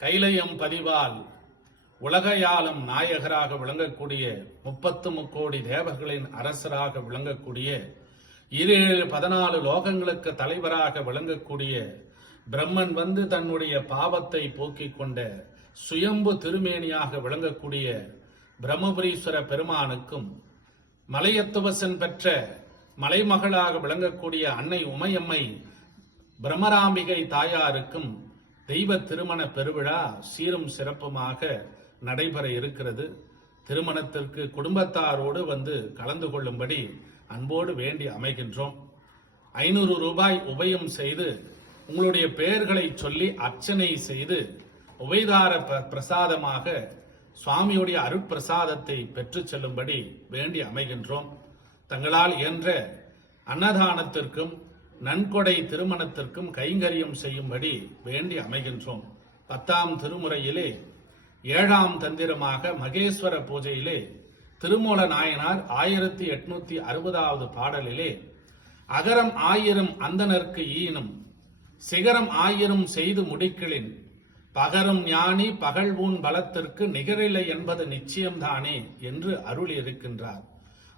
கைலையம் பதிவால் உலகையாளும் நாயகராக விளங்கக்கூடிய 33 தேவர்களின் அரசராக விளங்கக்கூடிய 14 லோகங்களுக்கு தலைவராக விளங்கக்கூடிய பிரம்மன் வந்து தன்னுடைய பாவத்தை போக்கிக் கொண்ட சுயம்பு திருமேனியாக விளங்கக்கூடிய பிரம்மபுரீஸ்வர பெருமானுக்கும் மலையத்துவசன் பெற்ற மலைமகளாக விளங்கக்கூடிய அன்னை உமையம்மை பிரம்மராம்பிகை தாயாருக்கும் தெய்வ திருமண பெருவிழா சீரும் சிறப்புமாக நடைபெற இருக்கிறது. திருமணத்திற்கு குடும்பத்தாரோடு வந்து கலந்து கொள்ளும்படி அன்போடு வேண்டி அமைகின்றோம். 500 ரூபாய் உபயம் செய்து உங்களுடைய பெயர்களை சொல்லி அர்ச்சனை செய்து உபயதார பிரசாதமாக சுவாமியுடைய அருட்பிரசாதத்தை பெற்று செல்லும்படி வேண்டி அமைகின்றோம். தங்களால் இயன்ற அன்னதானத்திற்கும் நன்கொடை திருமணத்திற்கும் கைங்கரியம் செய்யும்படி வேண்டி அமைகின்றோம். 10ஆம் திருமுறையிலே 7ஆம் தந்திரமாக மகேஸ்வர பூஜையிலே திருமூல நாயனார் 1860வது பாடலிலே அகரம் 1000 அந்தனர்க்கு ஈனும் சிகரம் 1000 செய்து முடிக்கிளின் பகரும் ஞானி பகழ்வூன் பலத்திற்கு நிகரில்லை என்பது நிச்சயம்தானே என்று அருள் இருக்கின்றார்.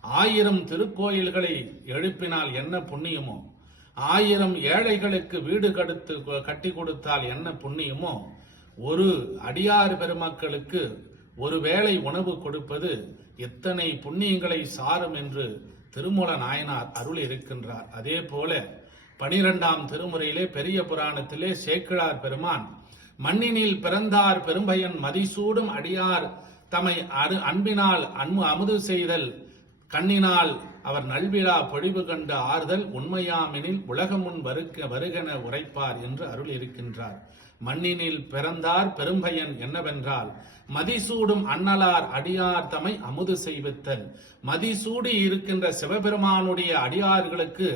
1000 திருக்கோயில்களை எழுப்பினால் என்ன புண்ணியமோ, 1000 ஏழைகளுக்கு வீடு கட்டி கொடுத்தால் என்ன புண்ணியமோ, ஒரு அடியார் பெருமக்களுக்கு ஒரு வேளை உணவு கொடுப்பது எத்தனை புண்ணியங்களை சாரும் என்று திருமூல நாயனார் அருள் இருக்கின்றார். அதே போல 12ஆம் திருமுறையிலே பெரிய புராணத்திலே சேக்கிழார் பெருமான் மண்ணினில் பிறந்தார் பெரும்பயன் மதிசூடும் அடியார் தம்மை அன்பினால் அமுது செய்தல் கண்ணினால் அவர் நல்விழா பொழிவு கண்டு ஆறுதல் உண்மையாமெனில் உலகமுன் வருகென உரைப்பார் என்று அருள் இருக்கின்றார். மண்ணினில் பிறந்தார் பெரும்பயன் என்னவென்றால் மதிசூடும் அன்னலார் அடியார் தம்மை அமுது செய்வித்தல். மதிசூடி இருக்கின்ற சிவபெருமானுடைய அடியார்களுக்கு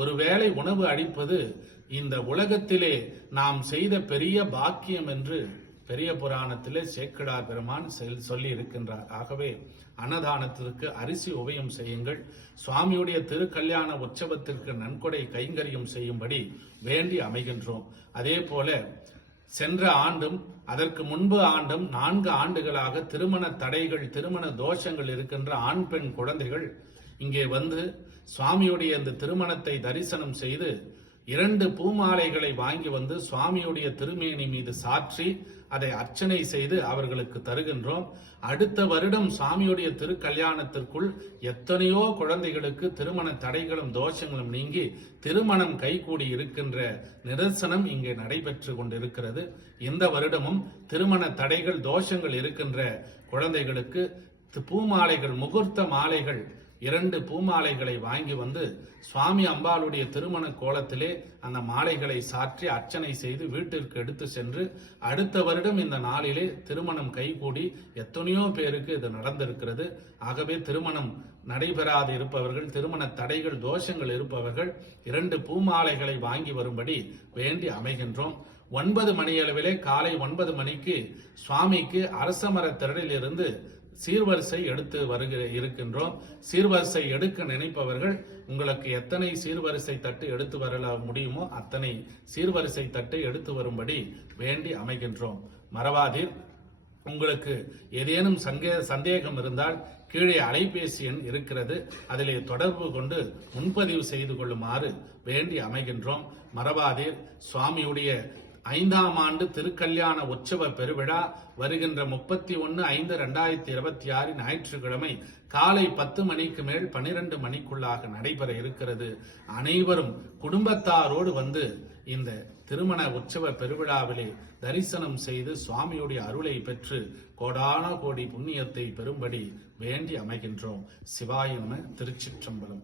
ஒருவேளை உணவு அளிப்பது இந்த உலகத்திலே நாம் செய்த பெரிய பாக்கியம் என்று பெரிய புராணத்திலே சேக்கிழார் பெருமான் சொல்லி இருக்கின்றார். ஆகவே அன்னதானத்திற்கு அரிசி உபயம் செய்யுங்கள். சுவாமியுடைய திருக்கல்யாண உற்சவத்திற்கு நன்கொடை கைங்கரியம் செய்யும்படி வேண்டி அமைகின்றோம். அதே போல சென்ற ஆண்டும் அதற்கு முன்பு ஆண்டும் 4 ஆண்டுகளாக திருமண தடைகள் திருமண தோஷங்கள் இருக்கின்ற ஆண் பெண் குழந்தைகள் இங்கே வந்து சுவாமியுடைய இந்த திருமணத்தை தரிசனம் செய்து 2 பூமாலைகளை வாங்கி வந்து சுவாமியுடைய திருமேனி மீது சாற்றி அதை அர்ச்சனை செய்து அவர்களுக்கு தருகின்றோம். அடுத்த வருடம் சுவாமியுடைய திருக்கல்யாணத்திற்குள் எத்தனையோ குழந்தைகளுக்கு திருமண தடைகளும் தோஷங்களும் நீங்கி திருமணம் கைகூடி இருக்கின்ற நிதர்சனம் இங்கே நடைபெற்று கொண்டிருக்கிறது. இந்த வருடமும் திருமண தடைகள் தோஷங்கள் இருக்கின்ற குழந்தைகளுக்கு பூமாலைகள் முகூர்த்த மாலைகள் 2 பூமாலைகளை வாங்கி வந்து சுவாமி அம்பாளுடைய திருமண கோலத்திலே அந்த மாலைகளை சாற்றி அர்ச்சனை செய்து வீட்டிற்கு எடுத்து சென்று அடுத்த வருடம் இந்த நாளிலே திருமணம் கைகூடி எத்தனையோ பேருக்கு இது நடந்திருக்கிறது. ஆகவே திருமணம் நடைபெறாது இருப்பவர்கள் திருமண தடைகள் தோஷங்கள் இருப்பவர்கள் 2 பூமாலைகளை வாங்கி வரும்படி வேண்டி அமைகின்றோம். 9 மணியளவிலே காலை 9 மணிக்கு சுவாமிக்கு அரசமர திரளில் இருந்து சீர்வரிசை எடுத்து இருக்கின்றோம். சீர்வரிசை எடுக்க நினைப்பவர்கள் உங்களுக்கு எத்தனை சீர்வரிசை தட்டு எடுத்து வர முடியுமோ அத்தனை சீர்வரிசை தட்டை எடுத்து வரும்படி வேண்டி அமைகின்றோம். மறவாதீர். உங்களுக்கு ஏதேனும் சந்தேகம் இருந்தால் கீழே அலைபேசி எண் இருக்கிறது, அதிலே தொடர்பு கொண்டு முன்பதிவு செய்து கொள்ளுமாறு வேண்டி அமைகின்றோம். மறவாதீர். சுவாமியுடைய 5ஆம் ஆண்டு திருக்கல்யாண உற்சவ பெருவிழா வருகின்ற 31/5/2026 ஞாயிற்றுக்கிழமை காலை 10 மணிக்கு மேல் 12 மணிக்குள்ளாக நடைபெற இருக்கிறது. அனைவரும் குடும்பத்தாரோடு வந்து இந்த திருமண உற்சவ பெருவிழாவிலே தரிசனம் செய்து சுவாமியுடைய அருளை பெற்று கோடான கோடி புண்ணியத்தை பெறும்படி வேண்டி அமைகின்றோம். சிவாய நம. திருச்சிற்றம்பலம்.